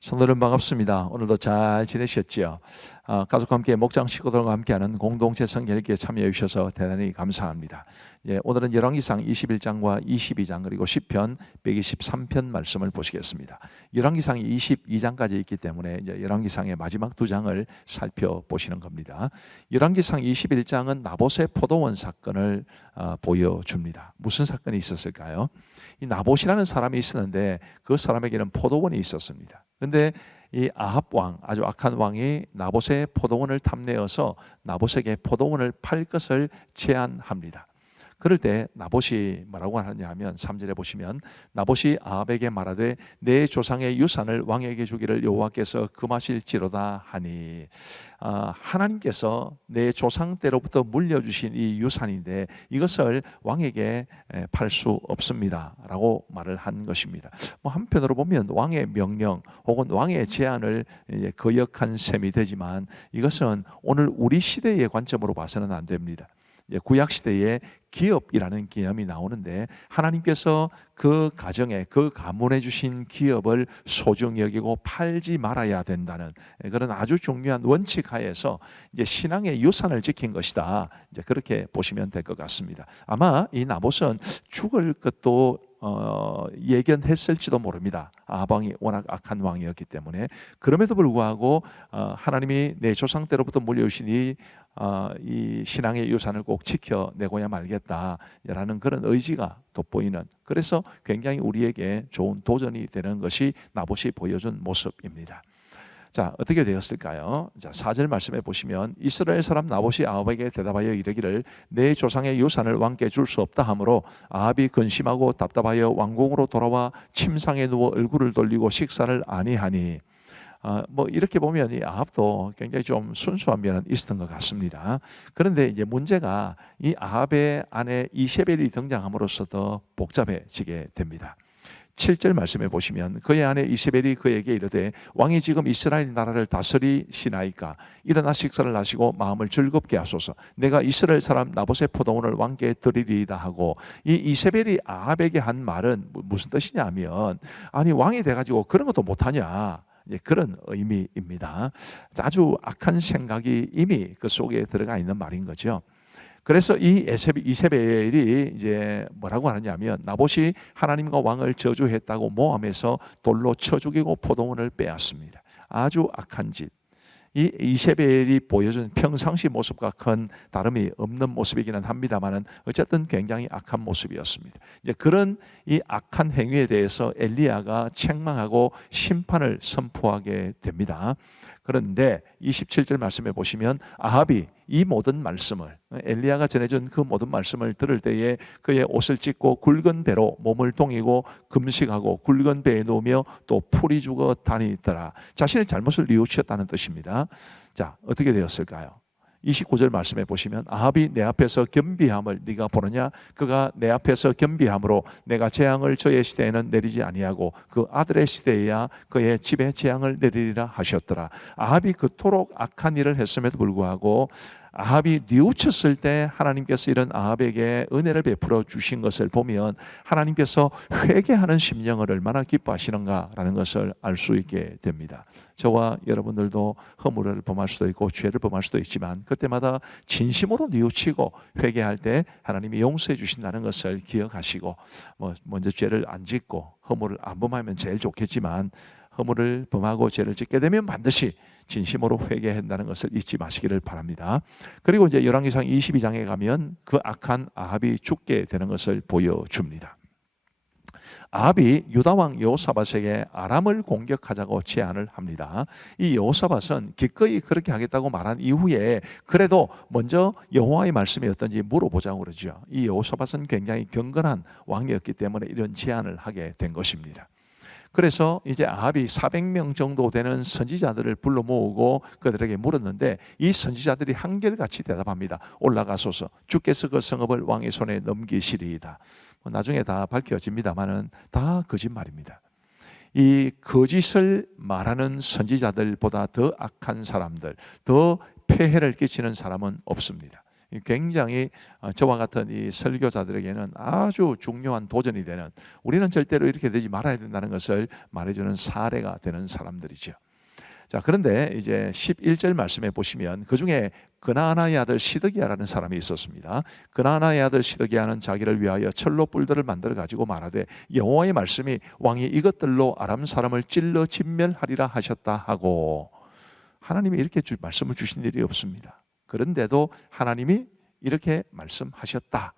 성도님 반갑습니다. 오늘도 잘 지내셨지요? 가족과 함께 목장 식구들과 함께하는 공동체 성결기에 참여해 주셔서 대단히 감사합니다. 오늘은 열왕기상 21장과 22장 그리고 시편 123편 말씀을 보시겠습니다. 열왕기상이 22장까지 있기 때문에 이제 열왕기상의 마지막 두 장을 살펴보시는 겁니다. 열왕기상 21장은 나봇의 포도원 사건을 보여줍니다. 무슨 사건이 있었을까요? 이 나봇이라는 사람이 있었는데 그 사람에게는 포도원이 있었습니다. 근데 이 아합 왕, 아주 악한 왕이 나봇의 포도원을 탐내어서 나봇에게 포도원을 팔 것을 제안합니다. 그럴 때 나봇이 뭐라고 하느냐 하면 3절에 보시면 나봇이 아합에게 말하되 내 조상의 유산을 왕에게 주기를 여호와께서 금하실지로다 하니, 하나님께서 내 조상 때로부터 물려주신 이 유산인데 이것을 왕에게 팔 수 없습니다 라고 말을 한 것입니다. 한편으로 보면 왕의 명령 혹은 왕의 제안을 거역한 셈이 되지만 이것은 오늘 우리 시대의 관점으로 봐서는 안 됩니다. 구약시대에 기업이라는 개념이 나오는데 하나님께서 그 가정에 그 가문에 주신 기업을 소중히 여기고 팔지 말아야 된다는 그런 아주 중요한 원칙 하에서 이제 신앙의 유산을 지킨 것이다. 이제 그렇게 보시면 될 것 같습니다. 아마 이 나봇은 죽을 것도 예견했을지도 모릅니다. 아합 왕이 워낙 악한 왕이었기 때문에. 그럼에도 불구하고 하나님이 내 조상 때로부터 물려주신 이 신앙의 유산을 꼭 지켜내고야 말겠다라는 그런 의지가 돋보이는, 그래서 굉장히 우리에게 좋은 도전이 되는 것이 나봇이 보여준 모습입니다. 자, 어떻게 되었을까요? 자, 4절 말씀해 보시면 이스라엘 사람 나봇이 아합에게 대답하여 이르기를 내 조상의 유산을 왕께 줄 수 없다 하므로 아합이 근심하고 답답하여 왕궁으로 돌아와 침상에 누워 얼굴을 돌리고 식사를 아니하니. 이렇게 보면 이 아합도 굉장히 좀 순수한 면은 있었던 것 같습니다. 그런데 이제 문제가 이 아합의 아내 이세벨이 등장함으로써 더 복잡해지게 됩니다. 7절 말씀해 보시면 그의 아내 이세벨이 그에게 이르되 왕이 지금 이스라엘 나라를 다스리시나이까 일어나 식사를 하시고 마음을 즐겁게 하소서. 내가 이스라엘 사람 나봇의 포도원을 왕께 드리리이다 하고, 이 이세벨이 아합에게 한 말은 무슨 뜻이냐면, 아니 왕이 돼가지고 그런 것도 못하냐, 그런 의미입니다. 아주 악한 생각이 이미 그 속에 들어가 있는 말인 거죠. 그래서 이 이세벨이 이제 뭐라고 하느냐면 나봇이 하나님과 왕을 저주했다고 모함해서 돌로 쳐 죽이고 포도원을 빼앗습니다. 아주 악한 짓. 이 이세벨이 보여준 평상시 모습과 큰 다름이 없는 모습이기는 합니다만은 어쨌든 굉장히 악한 모습이었습니다. 이제 그런 이 악한 행위에 대해서 엘리야가 책망하고 심판을 선포하게 됩니다. 그런데 27절 말씀해 보시면 아합이 이 모든 말씀을, 엘리야가 전해준 그 모든 말씀을 들을 때에 그의 옷을 찢고 굵은 배로 몸을 동이고 금식하고 굵은 배에 누우며 또 풀이 죽어 다니더라. 자신의 잘못을 뉘우쳤다는 뜻입니다. 자, 어떻게 되었을까요? 29절 말씀해 보시면 아합이 내 앞에서 겸비함을 네가 보느냐? 그가 내 앞에서 겸비함으로 내가 재앙을 저의 시대에는 내리지 아니하고 그 아들의 시대에야 그의 집에 재앙을 내리리라 하셨더라. 아합이 그토록 악한 일을 했음에도 불구하고 아합이 뉘우쳤을 때 하나님께서 이런 아합에게 은혜를 베풀어 주신 것을 보면 하나님께서 회개하는 심령을 얼마나 기뻐하시는가라는 것을 알 수 있게 됩니다. 저와 여러분들도 허물을 범할 수도 있고 죄를 범할 수도 있지만 그때마다 진심으로 뉘우치고 회개할 때 하나님이 용서해 주신다는 것을 기억하시고, 먼저 죄를 안 짓고 허물을 안 범하면 제일 좋겠지만 허물을 범하고 죄를 짓게 되면 반드시 진심으로 회개한다는 것을 잊지 마시기를 바랍니다. 그리고 이제 열왕기상 22장에 가면 그 악한 아합이 죽게 되는 것을 보여줍니다. 아합이 유다왕 여호사밧에게 아람을 공격하자고 제안을 합니다. 이 여호사밧은 기꺼이 그렇게 하겠다고 말한 이후에 그래도 먼저 여호와의 말씀이 어떤지 물어보자고 그러죠. 이 여호사밧은 굉장히 경건한 왕이었기 때문에 이런 제안을 하게 된 것입니다. 그래서 이제 아합이 400명 정도 되는 선지자들을 불러 모으고 그들에게 물었는데 이 선지자들이 한결같이 대답합니다. 올라가소서, 주께서 그 성읍을 왕의 손에 넘기시리이다. 나중에 다 밝혀집니다만은 다 거짓말입니다. 이 거짓을 말하는 선지자들보다 더 악한 사람들, 더 폐해를 끼치는 사람은 없습니다. 굉장히 저와 같은 이 설교자들에게는 아주 중요한 도전이 되는, 우리는 절대로 이렇게 되지 말아야 된다는 것을 말해주는 사례가 되는 사람들이죠. 자, 그런데 이제 11절 말씀에 보시면 그 중에 그나아나의 아들 시드기야라는 사람이 있었습니다. 그나아나의 아들 시드기야는 자기를 위하여 철로 뿔들을 만들어 가지고 말하되 여호와의 말씀이 왕이 이것들로 아람 사람을 찔러 진멸하리라 하셨다 하고, 하나님이 이렇게 말씀을 주신 일이 없습니다. 그런데도 하나님이 이렇게 말씀하셨다,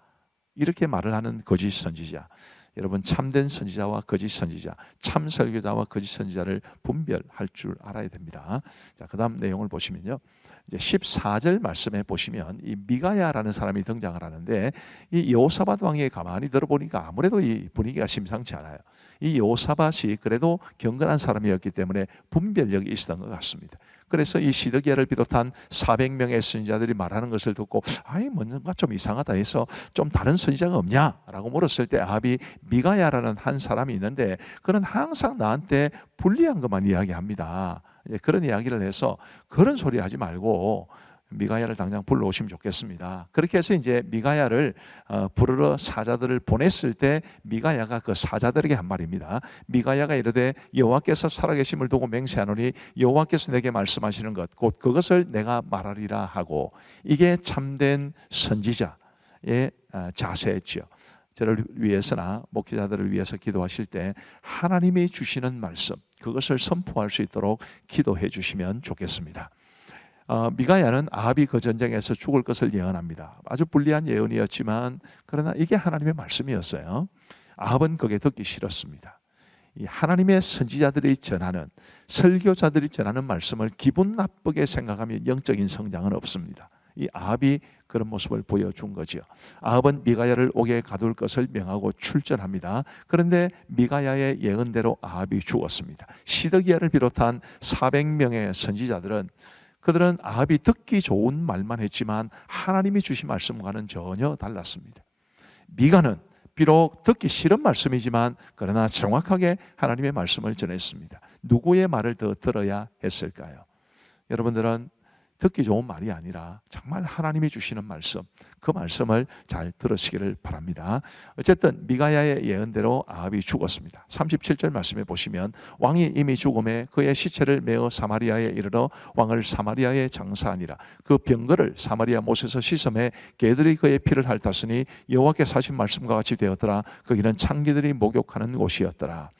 이렇게 말을 하는 거짓 선지자. 여러분, 참된 선지자와 거짓 선지자, 참 설교자와 거짓 선지자를 분별할 줄 알아야 됩니다. 자, 그다음 내용을 보시면요, 이제 14절 말씀에 보시면 이 미가야라는 사람이 등장을 하는데, 이 여호사밧 왕이 가만히 들어보니까 아무래도 이 분위기가 심상치 않아요. 이 여호사밧이 그래도 경건한 사람이었기 때문에 분별력이 있었던 것 같습니다. 그래서 이 시드기야를 비롯한 400명의 선지자들이 말하는 것을 듣고 아이 뭔가 좀 이상하다 해서 좀 다른 선지자가 없냐라고 물었을 때 아합이 미가야라는 한 사람이 있는데 그는 항상 나한테 불리한 것만 이야기합니다. 그런 이야기를 해서 그런 소리 하지 말고 미가야를 당장 불러오시면 좋겠습니다. 그렇게 해서 이제 미가야를 부르러 사자들을 보냈을 때 미가야가 그 사자들에게 한 말입니다. 미가야가 이르되 여호와께서 살아계심을 두고 맹세하노니 여호와께서 내게 말씀하시는 것 곧 그것을 내가 말하리라 하고, 이게 참된 선지자의 자세였죠. 저를 위해서나 목회자들을 위해서 기도하실 때 하나님이 주시는 말씀, 그것을 선포할 수 있도록 기도해 주시면 좋겠습니다. 미가야는 아합이 그 전쟁에서 죽을 것을 예언합니다. 아주 불리한 예언이었지만 그러나 이게 하나님의 말씀이었어요. 아합은 그게 듣기 싫었습니다. 이 하나님의 선지자들이 전하는, 설교자들이 전하는 말씀을 기분 나쁘게 생각하면 영적인 성장은 없습니다. 이 아합이 그런 모습을 보여준 거죠. 아합은 미가야를 옥에 가둘 것을 명하고 출전합니다. 그런데 미가야의 예언대로 아합이 죽었습니다. 시드기야를 비롯한 400명의 선지자들은 그들은 아합이 듣기 좋은 말만 했지만 하나님이 주신 말씀과는 전혀 달랐습니다. 미가는 비록 듣기 싫은 말씀이지만 그러나 정확하게 하나님의 말씀을 전했습니다. 누구의 말을 더 들어야 했을까요? 여러분들은 듣기 좋은 말이 아니라 정말 하나님이 주시는 말씀, 그 말씀을 잘 들으시기를 바랍니다. 어쨌든 미가야의 예언대로 아합이 죽었습니다. 37절 말씀에 보시면 왕이 이미 죽음에 그의 시체를 메어 사마리아에 이르러 왕을 사마리아에 장사하니라. 그 병거를 사마리아 못에서 씻음에 개들이 그의 피를 핥았으니 여호와께서 하신 말씀과 같이 되었더라. 거기는 창기들이 목욕하는 곳이었더라.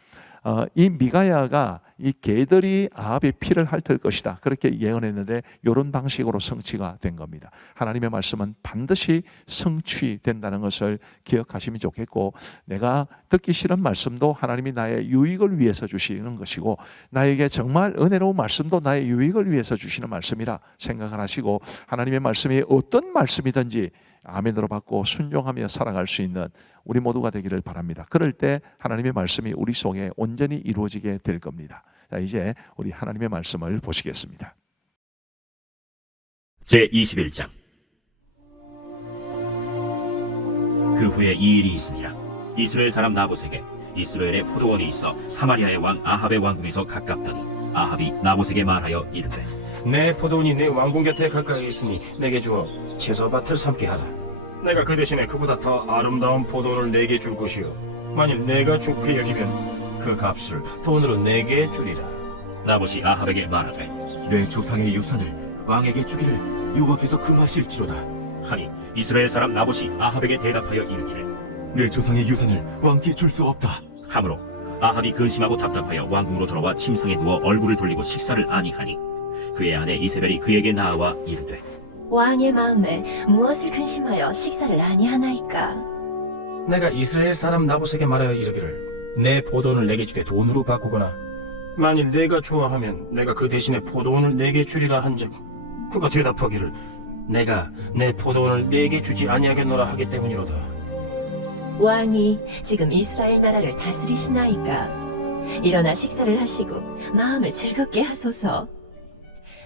이 미가야가 이 개들이 아합의 피를 핥을 것이다, 그렇게 예언했는데 이런 방식으로 성취가 된 겁니다. 하나님의 말씀은 반드시 성취된다는 것을 기억하시면 좋겠고, 내가 듣기 싫은 말씀도 하나님이 나의 유익을 위해서 주시는 것이고 나에게 정말 은혜로운 말씀도 나의 유익을 위해서 주시는 말씀이라 생각을 하시고, 하나님의 말씀이 어떤 말씀이든지 아멘으로 받고 순종하며 살아갈 수 있는 우리 모두가 되기를 바랍니다. 그럴 때 하나님의 말씀이 우리 속에 온전히 이루어지게 될 겁니다. 자, 이제 우리 하나님의 말씀을 보시겠습니다. 제21장. 그 후에 이 일이 있으니라. 이스라엘 사람 나봇에게 이스라엘의 포도원이 있어 사마리아의 왕 아합의 왕궁에서 가깝더니 아합이 나봇에게 말하여 이르되 내 포도원이 내 왕궁 곁에 가까이 있으니 내게 주어 채소밭을 삼게 하라. 내가 그 대신에 그보다 더 아름다운 포도원을 내게 줄 것이요 만일 내가 좋게 여기면 그 값을 돈으로 내게 주리라. 나봇이 아합에게 말하되 내 조상의 유산을 왕에게 주기를 여호와께서 금하실지로다. 하니 이스라엘 사람 나봇이 아합에게 대답하여 이르기를 내 조상의 유산을 왕께 줄 수 없다. 하므로 아합이 근심하고 답답하여 왕궁으로 돌아와 침상에 누워 얼굴을 돌리고 식사를 아니하니 그의 아내 이세벨이 그에게 나와 이르되 왕의 마음에 무엇을 근심하여 식사를 아니하나이까? 내가 이스라엘 사람 나봇에게 말하여 이르기를 내 포도원을 내게 주되 돈으로 바꾸거나 만일 내가 좋아하면 내가 그 대신에 포도원을 내게 주리라 한즉 그가 대답하기를 내가 내 포도원을 내게 주지 아니하겠노라 하기 때문이로다. 왕이 지금 이스라엘 나라를 다스리시나이까? 일어나 식사를 하시고 마음을 즐겁게 하소서.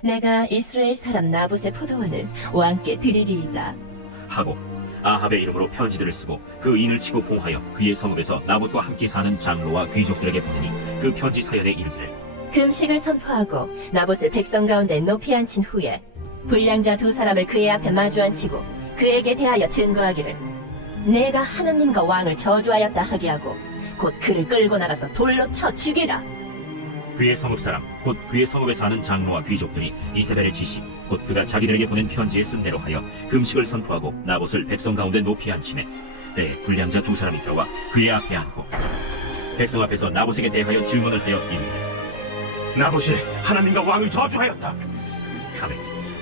내가 이스라엘 사람 나봇의 포도원을 왕께 드리리이다 하고 아합의 이름으로 편지들을 쓰고 그 인을 치고 봉하여 그의 성읍에서 나봇과 함께 사는 장로와 귀족들에게 보내니 그 편지 사연에 이르기를 금식을 선포하고 나봇을 백성 가운데 높이 앉힌 후에 불량자 두 사람을 그의 앞에 마주 앉히고 그에게 대하여 증거하기를 내가 하나님과 왕을 저주하였다 하게 하고 곧 그를 끌고 나가서 돌로 쳐 죽이라. 그의 성읍 사람 곧 그의 성읍에 사는 장로와 귀족들이 이세벨의 지시 곧 그가 자기들에게 보낸 편지에 쓴 대로 하여 금식을 선포하고 나봇을 백성 가운데 높이 앉히매 때에 불량자 두 사람이 들어와 그의 앞에 앉고 백성 앞에서 나봇에게 대하여 질문을 하여 이르되 나봇이 하나님과 왕을 저주하였다. 카메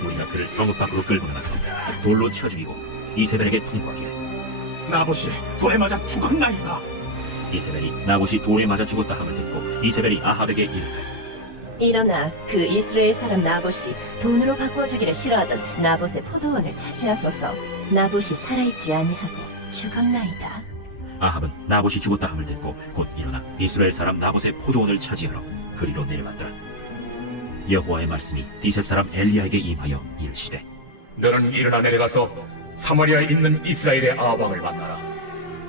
우리가 그를 성읍 밖으로 끌고 나가서 돌로 쳐 죽이고 이세벨에게 통보하기를 나봇이 돌에 맞아 죽었나이다. 이세벨이 나봇이 돌에 맞아 죽었다 함을 듣고 이세벨이 아합에게 이르되 일어나 그 이스라엘 사람 나봇이 돈으로 바꿔주기를 싫어하던 나봇의 포도원을 차지하소서. 나봇이 살아있지 아니하고 죽었나이다. 아합은 나봇이 죽었다 함을 듣고 곧 일어나 이스라엘 사람 나봇의 포도원을 차지하러 그리로 내려갔더라. 여호와의 말씀이 디셉 사람 엘리야에게 임하여 이르시되 너는 일어나 내려가서 사마리아에 있는 이스라엘의 아합왕을 만나라.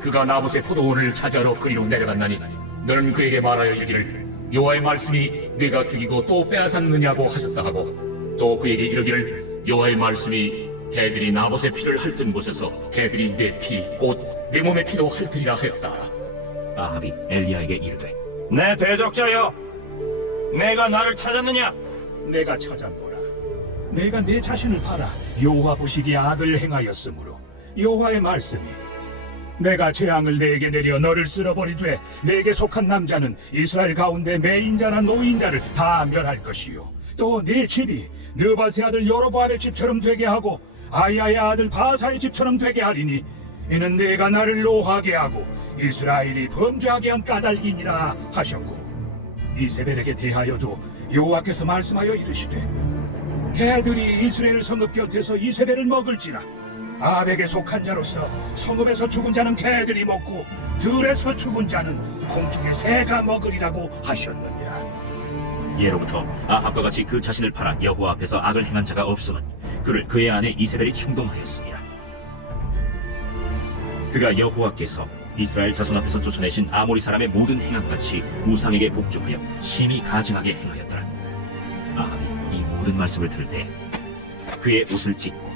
그가 나봇의 포도원을 차지하러 그리로 내려갔나니 너는 그에게 말하여 이르기를 여호와의 말씀이 네가 죽이고 또 빼앗았느냐고 하셨다 하고 또 그에게 이르기를 여호와의 말씀이 개들이 나봇의 피를 핥은 곳에서 개들이 내 피 곧 내 몸의 피도 핥으리라 하였다 하라. 아합이 엘리야에게 이르되 내 대적자여, 내가 나를 찾았느냐? 내가 찾았노라. 내가 내 자신을 팔아 여호와 보시기에 악을 행하였으므로 여호와의 말씀이 내가 재앙을 내게 내려 너를 쓸어버리되 내게 속한 남자는 이스라엘 가운데 매인자나 노인자를 다 멸할 것이요 또 네 집이 느바세 아들 여로보암의 집처럼 되게 하고 아이야의 아들 바사의 집처럼 되게 하리니 이는 내가 나를 노하게 하고 이스라엘이 범죄하게 한 까닭이니라 하셨고 이세벨에게 대하여도 여호와께서 말씀하여 이르시되 개들이 이스라엘 성읍 곁에서 이세벨을 먹을지라 아합에게 속한 자로서 성읍에서 죽은 자는 개들이 먹고 들에서 죽은 자는 공중의 새가 먹으리라고 하셨느니라. 예로부터 아합과 같이 그 자신을 팔아 여호와 앞에서 악을 행한 자가 없음은 그를 그의 아내 이세벨이 충동하였습니다. 그가 여호와께서 이스라엘 자손 앞에서 쫓아내신 아모리 사람의 모든 행함같이 우상에게 복종하여 심히 가증하게 행하였더라. 아합이 이 모든 말씀을 들을 때 그의 옷을 찢고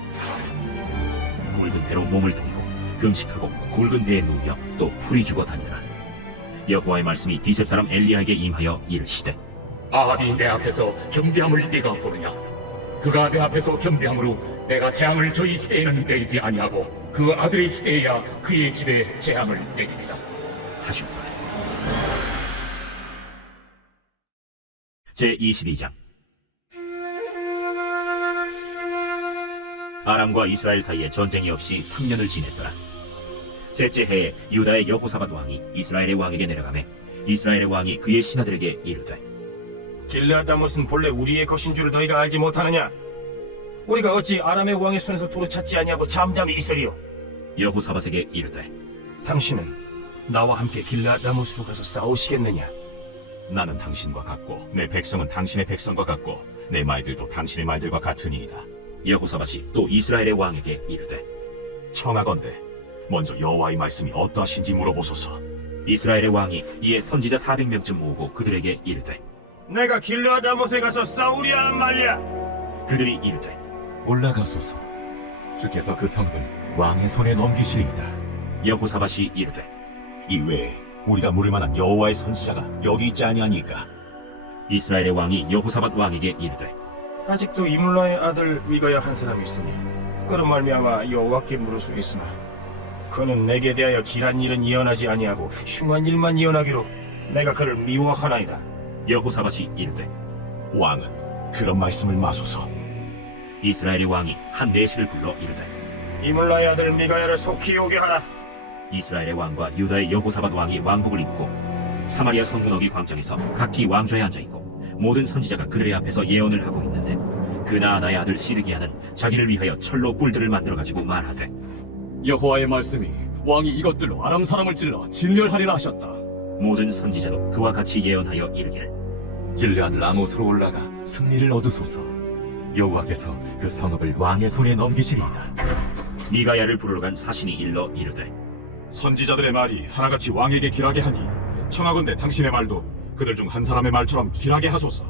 굵은 배로 몸을 돌리고 금식하고 굵은 배에 누우며 또 풀이 죽어 다니더라. 여호와의 말씀이 디셉 사람 엘리야에게 임하여 이르시되 아합이 내 앞에서 겸비함을 네가 보느냐? 그가 내 앞에서 겸비함으로 내가 재앙을 저희 시대에는 내리지 아니하고 그 아들의 시대에야 그의 집에 재앙을 내리리라 하셨더라. 제22장 아람과 이스라엘 사이에 전쟁이 없이 3년을 지냈더라. 셋째 해에 유다의 여호사밧 왕이 이스라엘의 왕에게 내려가매 이스라엘의 왕이 그의 신하들에게 이르되 길르앗다못은 본래 우리의 것인 줄 너희가 알지 못하느냐? 우리가 어찌 아람의 왕의 손에서 도로 찾지 아니하고 잠잠히 있으리요? 여호사밧에게 이르되 당신은 나와 함께 길르앗다못으로 가서 싸우시겠느냐? 나는 당신과 같고 내 백성은 당신의 백성과 같고 내 말들도 당신의 말들과 같으니이다. 여호사밧이 또 이스라엘의 왕에게 이르되 청하건대 먼저 여호와의 말씀이 어떠하신지 물어보소서. 이스라엘의 왕이 이에 선지자 400명쯤 모으고 그들에게 이르되 내가 길르앗다못에 가서 싸우랴 말랴? 그들이 이르되 올라가소서. 주께서 그 성읍을 왕의 손에 넘기시리이다. 여호사밧이 이르되 이외에 우리가 물을 만한 여호와의 선지자가 여기 있지 아니하니까. 이스라엘의 왕이 여호사밧 왕에게 이르되 아직도 이물라의 아들 미가야 한 사람이 있으니 그런 말미암아 여호와께 물을 수 있으나 그는 내게 대하여 길한 일은 예언하지 아니하고 흉한 일만 예언하기로 내가 그를 미워하나이다. 여호사밧이 이르되 왕은 그런 말씀을 마소서. 이스라엘의 왕이 한 내시를 불러 이르되 이물라의 아들 미가야를 속히 오게 하라. 이스라엘의 왕과 유다의 여호사밧 왕이 왕복을 입고 사마리아 성문어기 광장에서 각기 왕좌에 앉아있고 모든 선지자가 그들의 앞에서 예언을 하고 있는데 그나아나의 아들 시드기야는 자기를 위하여 철로 뿔들을 만들어가지고 말하되 여호와의 말씀이 왕이 이것들로 아람 사람을 찔러 진멸하리라 하셨다. 모든 선지자도 그와 같이 예언하여 이르기를 길르앗 라못으로 올라가 승리를 얻으소서. 여호와께서 그 성읍을 왕의 손에 넘기시리이다. 미가야를 부르러 간 사신이 일러 이르되 선지자들의 말이 하나같이 왕에게 길하게 하니 청하건대 당신의 말도 그들 중 한 사람의 말처럼 길하게 하소서.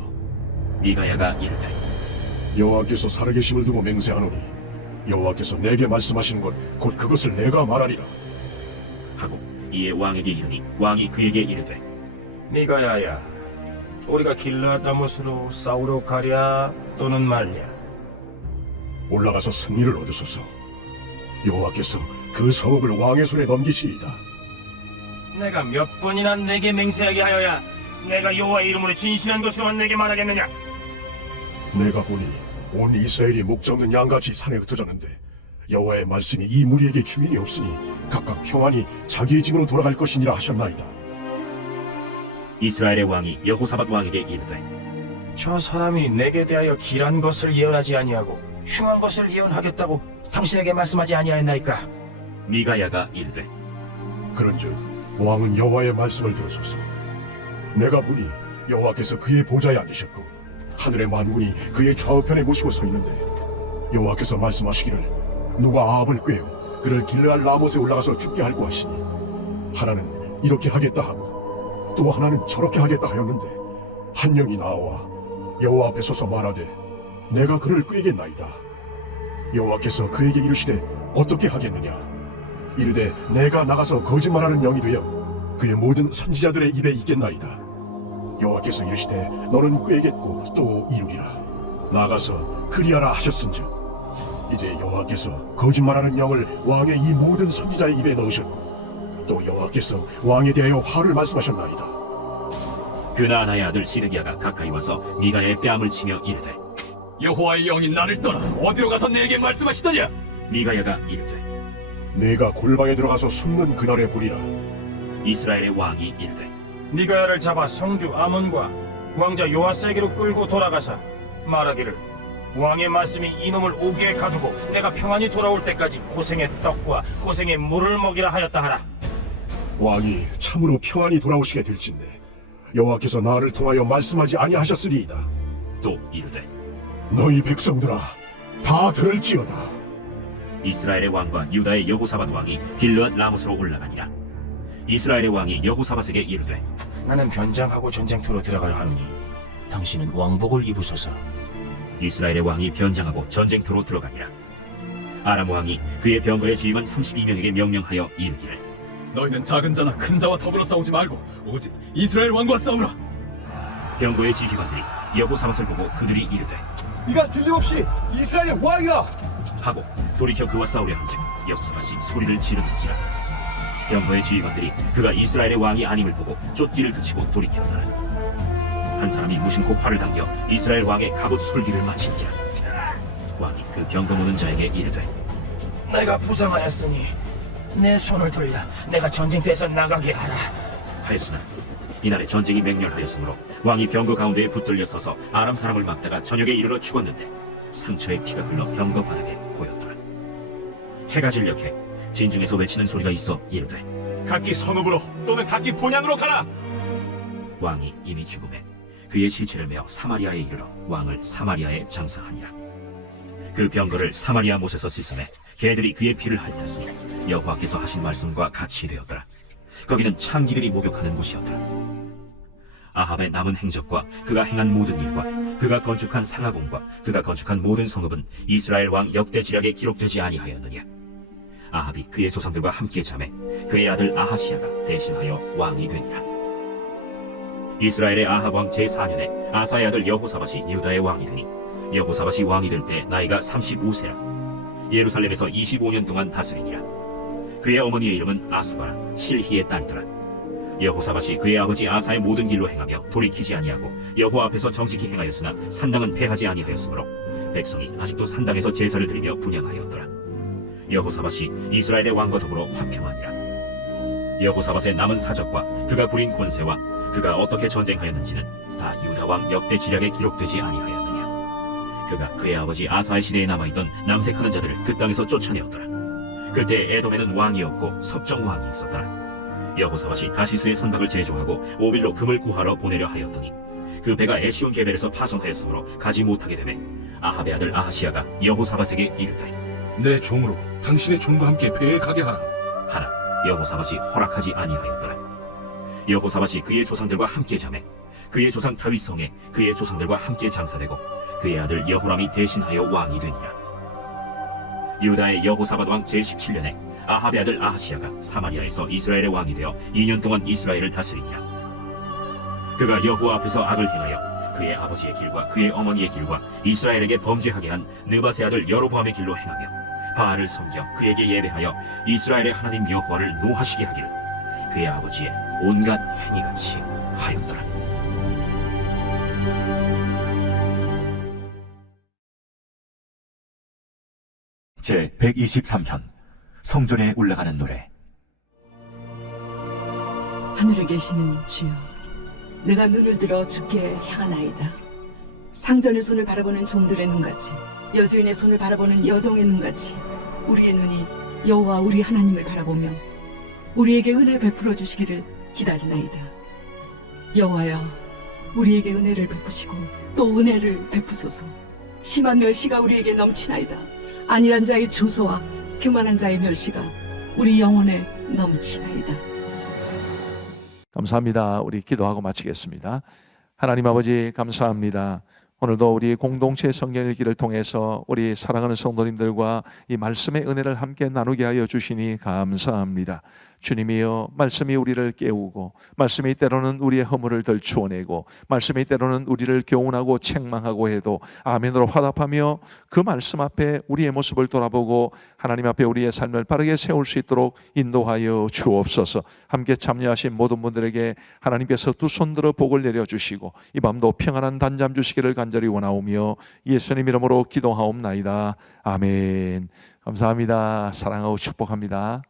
미가야가 이르되 여호와께서 살아계심을 두고 맹세하노니 여호와께서 내게 말씀하시는 것 곧 그것을 내가 말하리라. 하고 이에 왕에게 이르니 왕이 그에게 이르되 미가야야, 우리가 길르앗 라못으로 싸우러 가랴 또는 말랴? 올라가서 승리를 얻으소서. 여호와께서 그 성읍을 왕의 손에 넘기시이다. 내가 몇 번이나 내게 맹세하게 하여야 내가 여호와의 이름으로 진실한 것으로만 내게 말하겠느냐? 내가 보니 온 이스라엘이 목잡는 양같이 산에 흩어졌는데 여호와의 말씀이 이 무리에게 주인이 없으니 각각 평안히 자기의 집으로 돌아갈 것이니라 하셨나이다. 이스라엘의 왕이 여호사밧 왕에게 이르되 저 사람이 내게 대하여 길한 것을 예언하지 아니하고 흉한 것을 예언하겠다고 당신에게 말씀하지 아니하였나이까? 미가야가 이르되 그런즉 왕은 여호와의 말씀을 들으소서. 내가 보니 여호와께서 그의 보좌에 앉으셨고 하늘의 만군이 그의 좌우편에 모시고 서 있는데 여호와께서 말씀하시기를 누가 아합을 꾀어 그를 길르앗 라못에 올라가서 죽게 할고 하시니 하나는 이렇게 하겠다 하고 또 하나는 저렇게 하겠다 하였는데 한 명이 나와 여호와 앞에 서서 말하되 내가 그를 꾀겠나이다. 여호와께서 그에게 이르시되 어떻게 하겠느냐? 이르되 내가 나가서 거짓말하는 영이 되어 그의 모든 선지자들의 입에 있겠나이다. 여호와께서 이르시되 너는 꾀겠고 또 이루리라. 나가서 그리하라 하셨은즉 이제 여호와께서 거짓말하는 영을 왕의 이 모든 선지자의 입에 넣으셨고 또 여호와께서 왕에 대하여 화를 말씀하셨나이다. 그나아나의 아들 시드기야가 가까이 와서 미가야의 뺨을 치며 이르되 여호와의 영이 나를 떠나 어디로 가서 내게 말씀하시더냐? 미가야가 이르되 내가 골방에 들어가서 숨는 그날에 보리라. 이스라엘의 왕이 이르되 미가야를 잡아 성주 아몬과 왕자 요아스에게로 끌고 돌아가사 말하기를 왕의 말씀이 이놈을 옥에 가두고 내가 평안히 돌아올 때까지 고생의 떡과 고생의 물을 먹이라 하였다 하라. 왕이 참으로 평안히 돌아오시게 될진데 여호와께서 나를 통하여 말씀하지 아니하셨으리이다. 또 이르되 너희 백성들아 다 들을지어다. 이스라엘의 왕과 유다의 여호사밧 왕이 길르앗 라못으로 올라가니라. 이스라엘의 왕이 여호사밧에게 이르되 나는 변장하고 전쟁터로 들어가려 하노니 당신은 왕복을 입으소서. 이스라엘의 왕이 변장하고 전쟁터로 들어가니라. 아람 왕이 그의 병거의 지휘관 32명에게 명령하여 이르기를 너희는 작은 자나 큰 자와 더불어 싸우지 말고 오직 이스라엘 왕과 싸우라. 병거의 지휘관들이 여호사밧을 보고 그들이 이르되 네가 틀림없이 이스라엘의 왕이라 하고 돌이켜 그와 싸우려 한즉 여호사밧이 소리를 지르는지라. 병거의 지휘관들이 그가 이스라엘의 왕이 아님을 보고 쫓기를 그치고 돌이켰더라. 한 사람이 무심코 활을 당겨 이스라엘 왕의 갑옷 솔기를 마치니라. 왕이 그 병거 모는 자에게 이르되 내가 부상하였으니 내 손을 돌려 내가 전쟁터에서 나가게 하라 하였으나 이날에 전쟁이 맹렬하였으므로 왕이 병거 가운데에 붙들려 서서 아람 사람을 막다가 저녁에 이르러 죽었는데 상처의 피가 흘러 병거 바닥에 고였더라. 해가 진력해 진중에서 외치는 소리가 있어 이르되 각기 성읍으로 또는 각기 본향으로 가라. 왕이 이미 죽음에 그의 시체를 메어 사마리아에 이르러 왕을 사마리아에 장사하니라. 그 병거를 사마리아 못에서 씻음에 개들이 그의 피를 핥았으니 여호와께서 하신 말씀과 같이 되었더라. 거기는 창기들이 목욕하는 곳이었더라. 아합의 남은 행적과 그가 행한 모든 일과 그가 건축한 상하궁과 그가 건축한 모든 성읍은 이스라엘 왕 역대 지략에 기록되지 아니하였느냐. 아합이 그의 조상들과 함께 잠에 그의 아들 아하시야가 대신하여 왕이 되니라. 이스라엘의 아합 왕 제4년에 아사의 아들 여호사밧이 유다의 왕이 되니 여호사밧이 왕이 될 때 나이가 35세라. 예루살렘에서 25년 동안 다스리니라. 그의 어머니의 이름은 아수바라 실히의 딸이더라. 여호사밧이 그의 아버지 아사의 모든 길로 행하며 돌이키지 아니하고 여호와 앞에서 정직히 행하였으나 산당은 패하지 아니하였으므로 백성이 아직도 산당에서 제사를 드리며 분향하였더라. 여호사밧이 이스라엘의 왕과 더불어 화평하니라. 여호사밧의 남은 사적과 그가 부린 권세와 그가 어떻게 전쟁하였는지는 다 유다 왕 역대 지략에 기록되지 아니하였느냐. 그가 그의 아버지 아사의 시대에 남아있던 남색하는 자들을 그 땅에서 쫓아내었더라. 그때 에돔에는 왕이 없고 섭정 왕이 있었더라. 여호사밧이 다시스의 선박을 제조하고 오빌로 금을 구하러 보내려 하였더니 그 배가 에시온 게벨에서 파송하였으므로 가지 못하게 되매 아합의 아들 아하시야가 여호사밧에게 이르되 내 종으로 당신의 종과 함께 배에 가게 하라. 하나 여호사밧이 허락하지 아니하였더라. 여호사밧이 그의 조상들과 함께 잠에 그의 조상 다윗 성에 그의 조상들과 함께 장사되고 그의 아들 여호람이 대신하여 왕이 되니라. 유다의 여호사밧 왕 제17년에 아합의 아들 아하시야가 사마리아에서 이스라엘의 왕이 되어 2년 동안 이스라엘을 다스리니라. 그가 여호와 앞에서 악을 행하여 그의 아버지의 길과 그의 어머니의 길과 이스라엘에게 범죄하게 한 느밧의 아들 여로보암의 길로 행하며 바알을 섬겨 그에게 예배하여 이스라엘의 하나님 여호와를 노하시게 하기를 그의 아버지의 온갖 행위같이 하였더라. 제 123편 성전에 올라가는 노래. 하늘에 계시는 주여, 내가 눈을 들어 주께 향하나이다. 상전의 손을 바라보는 종들의 눈같이, 여주인의 손을 바라보는 여종의 눈같이 우리의 눈이 여호와 우리 하나님을 바라보며 우리에게 은혜 베풀어 주시기를 기다리나이다. 여호와여, 우리에게 은혜를 베푸시고 또 은혜를 베푸소서. 심한 멸시가 우리에게 넘치나이다. 안일한 자의 조소와 교만한 자의 멸시가 우리 영혼에 넘치나이다. 감사합니다. 우리 기도하고 마치겠습니다. 하나님 아버지 감사합니다. 오늘도 우리 공동체 성경 읽기를 통해서 우리 사랑하는 성도님들과 이 말씀의 은혜를 함께 나누게 하여 주시니 감사합니다. 주님이여, 말씀이 우리를 깨우고 말씀이 때로는 우리의 허물을 덜추어내고 말씀이 때로는 우리를 교훈하고 책망하고 해도 아멘으로 화답하며 그 말씀 앞에 우리의 모습을 돌아보고 하나님 앞에 우리의 삶을 바르게 세울 수 있도록 인도하여 주옵소서. 함께 참여하신 모든 분들에게 하나님께서 두 손 들어 복을 내려주시고 이 밤도 평안한 단잠 주시기를 간절히 원하오며 예수님 이름으로 기도하옵나이다. 아멘. 감사합니다. 사랑하고 축복합니다.